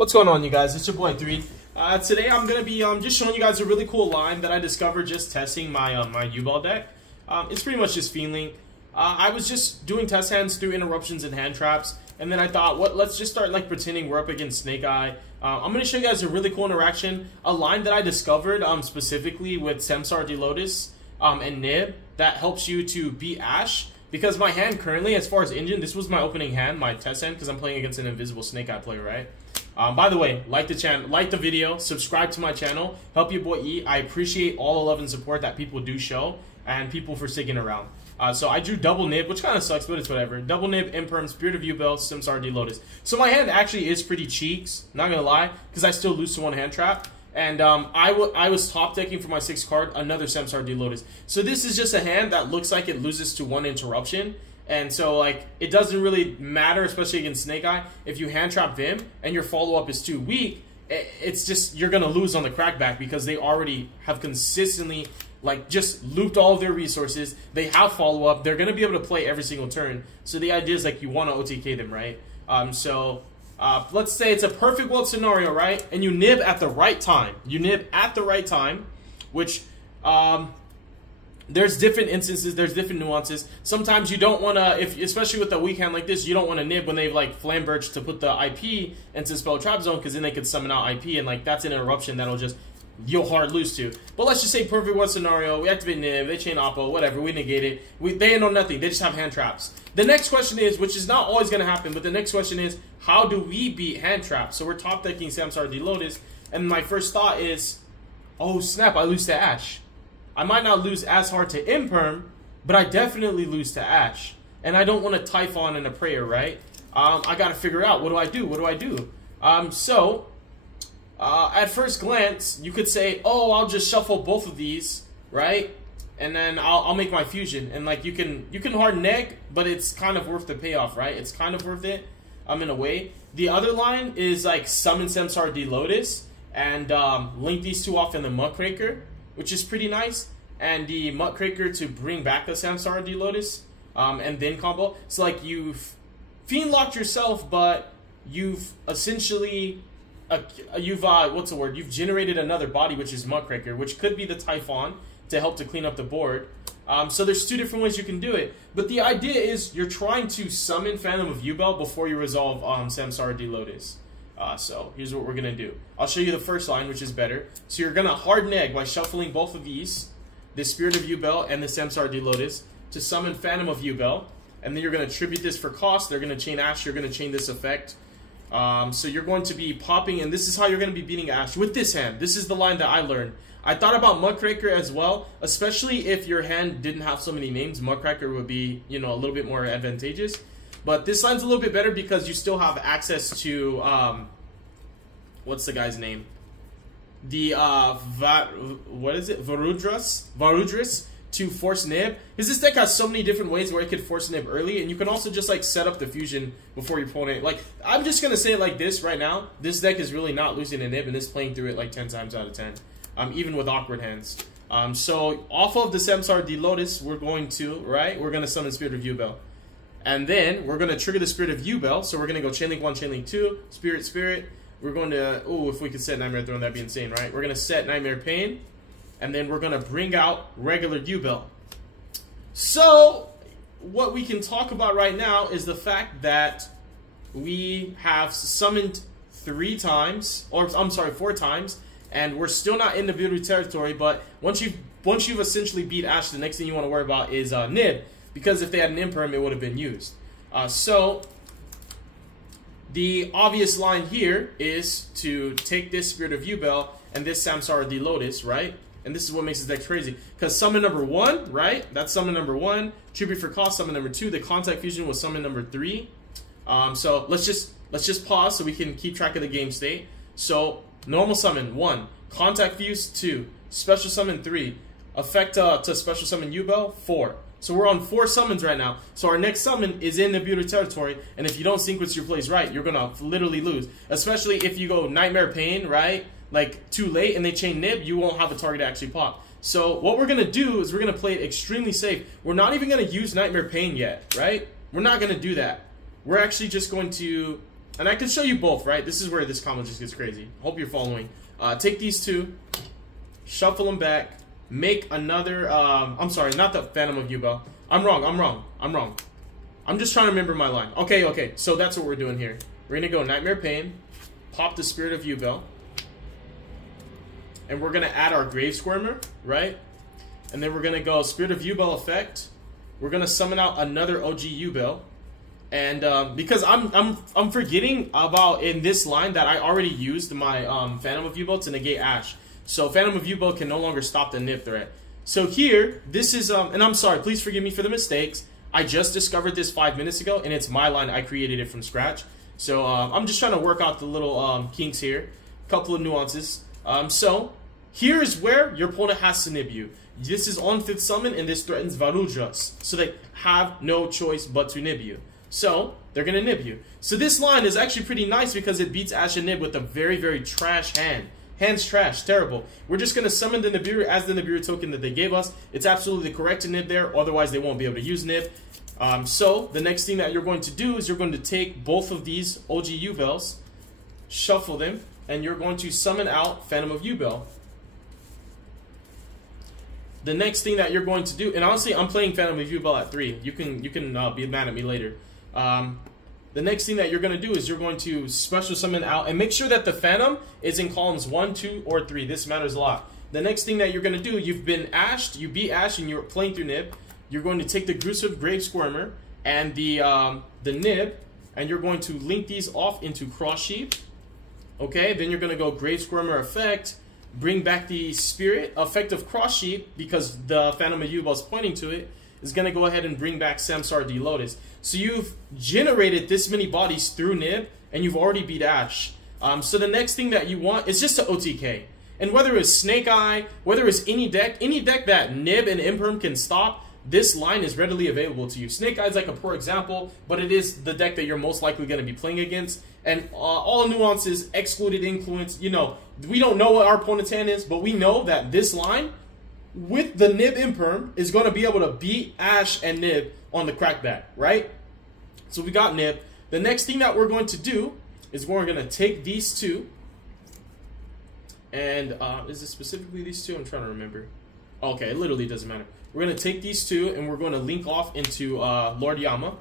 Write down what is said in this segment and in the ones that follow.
What's going on, you guys? It's your boy 3. Today I'm gonna be just showing you guys a really cool line that I discovered just testing my my U-Ball deck. It's pretty much just feeling. I was just doing test hands through interruptions and hand traps, and then I thought, let's just start like pretending we're up against Snake Eye. I'm gonna show you guys a really cool interaction, a line that I discovered specifically with SAMSARA, D-LOTUS, and NIB that helps you to beat Ash. Because my hand currently, as far as engine, this was my opening hand, my test hand, because I'm playing against an invisible Snake Eye player, right? By the way, like the channel, like the video, subscribe to my channel, help your boy eat. I appreciate all the love and support that people do show, and people for sticking around. So I drew double nib, which kind of sucks, but it's whatever. Double nib, imperm, Spirit of U-Bell, SAMSARA, D-LOTUS. So my hand actually is pretty cheeks, not gonna lie, because I still lose to one hand trap. And I was top decking for my 6th card, another SAMSARA, D-LOTUS. So this is just a hand that looks like it loses to one interruption. And so, like, it doesn't really matter, especially against Snake Eye. If you hand trap Vim and your follow-up is too weak, it's just, you're going to lose on the crackback because they already have consistently, like, just looped all of their resources. They have follow-up. They're going to be able to play every single turn. So the idea is, like, you want to OTK them, right? Let's say it's a perfect world scenario, right? And you nib at the right time. You nib at the right time, which... there's different instances, there's different nuances. Sometimes you don't want to, especially with a weak hand like this, you don't want to nib when they've like Flamberge to put the IP into spell trap zone, because then they could summon out IP, and like that's an interruption that'll just, you'll hard lose to. But let's just say perfect world scenario, we activate nib, they chain oppo, whatever, we negate it. They know nothing, they just have hand traps. The next question is, which is not always going to happen, but the next question is, how do we beat hand traps? So we're top decking SAMSARA, D-LOTUS, and my first thought is, oh snap, I lose to Ash. I might not lose as hard to Imperm, but I definitely lose to Ash. And I don't want to Typhon and a Prayer, right? I got to figure out, what do I do? What do I do? At first glance, you could say, oh, I'll just shuffle both of these, right? And then I'll make my fusion. And like you can hard neg, but it's kind of worth the payoff, right? It's kind of worth it, in a way. The other line is like summon SAMSARA, D-LOTUS and link these two off in the Muckraker, which is pretty nice, and the Muckraker to bring back the SAMSARA, D-LOTUS, and then combo. So like you've fiend locked yourself, but you've essentially what's the word? You've generated another body, which is Muckraker, which could be the Typhon to help to clean up the board. So there's two different ways you can do it, but the idea is you're trying to summon Phantom of U-Bell before you resolve SAMSARA, D-LOTUS. So here's what we're going to do. I'll show you the first line, which is better. So you're going to hard neg by shuffling both of these, the Spirit of U-Bell and the SAMSARA, D-LOTUS, to summon Phantom of U-Bell. And then you're going to tribute this for cost. They're going to chain Ash. You're going to chain this effect. So you're going to be popping, and this is how you're going to be beating Ash with this hand. This is the line that I learned. I thought about Muckraker as well, especially if your hand didn't have so many names. Muckraker would be, you know, a little bit more advantageous. But this line's a little bit better because you still have access to, what's the guy's name? The, what is it? Varudras to force nib. Because this deck has so many different ways where it could force nib early, and you can also just, like, set up the fusion before your opponent. Like, I'm just going to say it like this right now. This deck is really not losing a nib, and it's playing through it, like, 10 times out of 10. Even with awkward hands. So, off of the SAMSARA, D-LOTUS, we're going to, right? We're going to summon Spirit of U-Bell. And then we're going to trigger the Spirit of U-Bell. So we're going to go Chainlink 1, Chainlink 2, Spirit. We're going to, oh, if we could set Nightmare Throne, that'd be insane, right? We're going to set Nightmare Pain. And then we're going to bring out regular U-Bell. So what we can talk about right now is the fact that we have summoned 4 times. And we're still not in the NIBIRU territory. But once you've essentially beat Ash, the next thing you want to worry about is Nib. Because if they had an Imperm, it would have been used. So, the obvious line here is to take this Spirit of U-Bell and this SAMSARA, D-LOTUS, right? And this is what makes this deck crazy. Because summon number 1, right? That's summon number 1. Tribute for cost, summon number 2. The Contact Fusion was summon number 3. So, let's just pause so we can keep track of the game state. So, normal summon, 1. Contact Fuse, 2. Special summon, 3. Effect to special summon U-Bell, 4. So we're on 4 summons right now. So our next summon is in the NIBIRU territory, and if you don't sequence your plays right, you're gonna literally lose. Especially if you go Nightmare Pain, right? Like too late, and they chain Nib, you won't have a target to actually pop. So what we're gonna do is we're gonna play it extremely safe. We're not even gonna use Nightmare Pain yet, right? We're not gonna do that. We're actually just going to And I can show you both, right? This is where this combo just gets crazy. Hope you're following. Take these two, shuffle them back, make another, I'm sorry, not the Phantom of Yubel. I'm wrong. I'm just trying to remember my line. Okay, so that's what we're doing here. We're gonna go Nightmare Pain, pop the Spirit of Yubel, and we're gonna add our Grave Squirmer, right? And then we're gonna go Spirit of Yubel effect. We're gonna summon out another OG Yubel. And because I'm forgetting about in this line that I already used my Phantom of Yubel to negate Ash. So Phantom of Yubel can no longer stop the Nib threat. So here, this is and I'm sorry, please forgive me for the mistakes. I just discovered this 5 minutes ago, and it's my line. I created it from scratch. So I'm just trying to work out the little kinks here, couple of nuances. So here is where your opponent has to nib you. This is on 5th summon, and this threatens Varudras, so they have no choice but to nib you. So they're gonna nib you. So this line is actually pretty nice because it beats Ash and Nib with a very, very trash hand. Hand's trash, terrible. We're just gonna summon the Nibiru as the Nibiru token that they gave us. It's absolutely correct to nib there, otherwise they won't be able to use nib. So the next thing that you're going to do is you're going to take both of these OG Yubels, shuffle them, and you're going to summon out Phantom of Yubel. The next thing that you're going to do, and honestly, I'm playing Phantom of Yubel at 3. You can be mad at me later. The next thing that you're going to do is you're going to special summon out, and make sure that the Phantom is in columns 1, 2, or 3. This matters a lot. The next thing that you're going to do, you've been ashed, you beat Ash, and you're playing through Nib. You're going to take the Gruesome Grave Squirmer and the Nib, and you're going to link these off into Cross Sheep. Okay, then you're going to go Grave Squirmer effect, bring back the Spirit effect of Cross Sheep, because the Phantom of Yubel is pointing to it, is going to go ahead and bring back Samsara D-LOTUS. So you've generated this many bodies through Nib, and you've already beat Ash. So the next thing that you want is just to OTK. And whether it's Snake Eye, whether it's any deck that Nib and Imperm can stop, this line is readily available to you. Snake Eye is like a poor example, but it is the deck that you're most likely going to be playing against. And all nuances, excluded influence, you know, we don't know what our opponent's hand is, but we know that this line, with the Nib Imperm, is going to be able to beat Ash and Nib on the crackback, right? So we got Nib. The next thing that we're going to do is we're going to take these two, and is it specifically these two? I'm trying to remember. Okay, it literally doesn't matter. We're going to take these two, and we're going to link off into Lord Yama.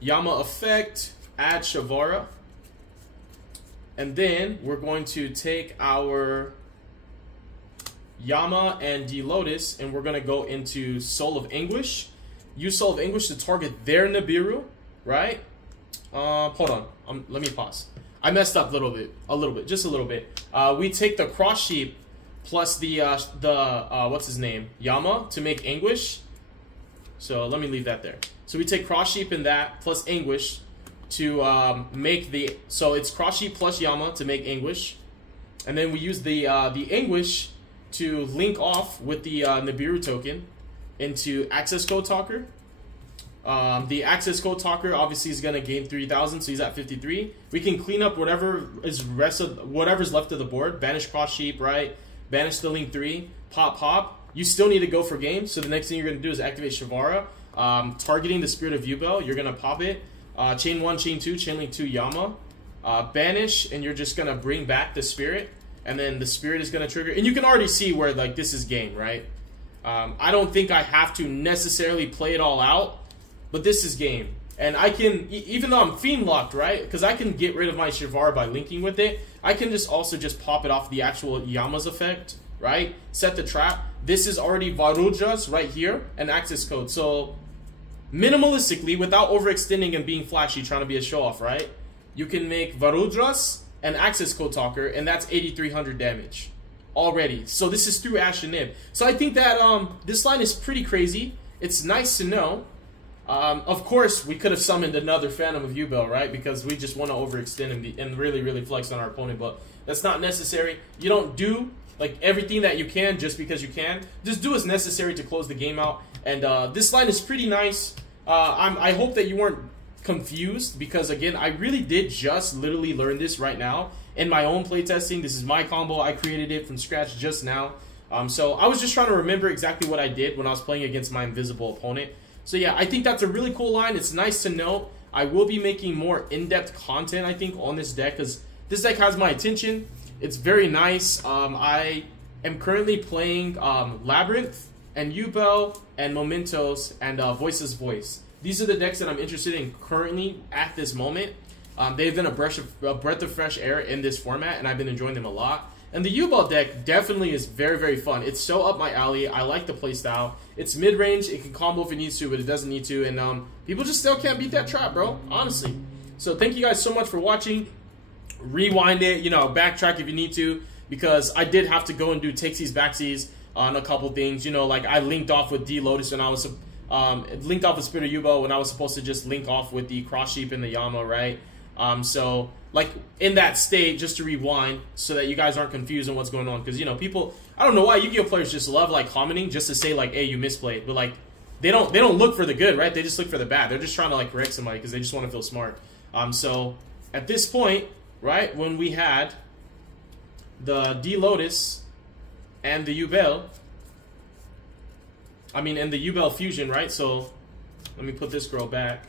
Yama effect, add Shavara. And then we're going to take our Yama and D-LOTUS, and we're going to go into Soul of Anguish. Use Soul of Anguish to target their Nibiru, right? Hold on. Let me pause. I messed up a little bit, just a little bit. We take the Cross Sheep plus the what's his name, Yama, to make Anguish. So let me leave that there. So we take Cross Sheep and that plus Anguish to make the, so it's Cross Sheep plus Yama to make Anguish, and then we use the Anguish to link off with the Nibiru token into Access Code Talker. The Access Code Talker obviously is going to gain 3,000, so he's at 53. We can clean up whatever's left of the board. Banish Cross Sheep, right? Banish the Link 3. Pop. You still need to go for game, so the next thing you're going to do is activate Shavara. Targeting the Spirit of Yubel, you're going to pop it. Chain 1, Chain 2, Chain Link 2, Yama. Banish, and you're just going to bring back the Spirit, and then the Spirit is going to trigger. And you can already see where, like, this is game, right? I don't think I have to necessarily play it all out, but this is game. And I can, even though I'm Fiend locked, right? Because I can get rid of my Shavara by linking with it. I can also just pop it off the actual Yama's effect, right? Set the trap. This is already Varudras right here, and access code. So minimalistically, without overextending and being flashy, trying to be a show-off, right? You can make Varudras and access code talker, and that's 8,300 damage already. So this is through Ash and Nib. So I think that this line is pretty crazy. It's nice to know. Of course, we could have summoned another Phantom of Yubel, right? Because we just want to overextend and really, really flex on our opponent. But that's not necessary. You don't do like everything that you can just because you can. Just do what's necessary to close the game out. And this line is pretty nice. I hope that you weren't confused, because again, I really did just literally learn this right now in my own playtesting. This is my combo. I created it from scratch just now. So I was just trying to remember exactly what I did when I was playing against my invisible opponent. So yeah, I think that's a really cool line. It's nice to know. I will be making more in-depth content, I think, on this deck, because this deck has my attention. It's very nice. I am currently playing Labyrinth and Yubel and Mementos and Voice's Voice. These are the decks that I'm interested in currently at this moment. They've been a breath of fresh air in this format, and I've been enjoying them a lot. And the U-Ball deck definitely is very, very fun. It's so up my alley. I like the playstyle. It's mid-range. It can combo if it needs to, but it doesn't need to. And people just still can't beat that trap, bro, honestly. So thank you guys so much for watching. Rewind it, you know, backtrack if you need to, because I did have to go and do takesies, backsies on a couple things. You know, like I linked off with D-LOTUS when I was, linked off with Spirit of Yubo when I was supposed to just link off with the Cross Sheep and the Yama, right? So, like, in that state, just to rewind, so that you guys aren't confused on what's going on. Because, you know, people, I don't know why Yu-Gi-Oh! Players just love, like, commenting just to say, like, hey, you misplayed. But, like, they don't look for the good, right? They just look for the bad. They're just trying to, like, correct somebody because they just want to feel smart. So, at this point, right, when we had the D-LOTUS and the Yubel, and the Yubel fusion, right? So, let me put this girl back.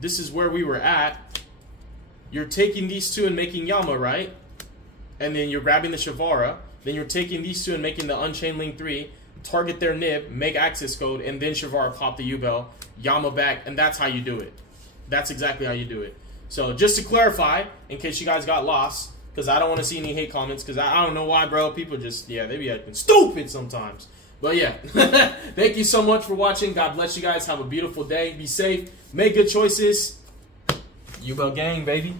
This is where we were at. You're taking these two and making Yama, right? And then you're grabbing the Shavara. Then you're taking these two and making the Unchained Link 3, target their nib, make access code, and then Shavara pop the Yubel, Yama back, and that's how you do it. That's exactly how you do it. So just to clarify, in case you guys got lost, because I don't want to see any hate comments, because I don't know why, bro. People just, yeah, they be acting stupid sometimes. But yeah, thank you so much for watching. God bless you guys. Have a beautiful day. Be safe. Make good choices. Yubel gang, baby.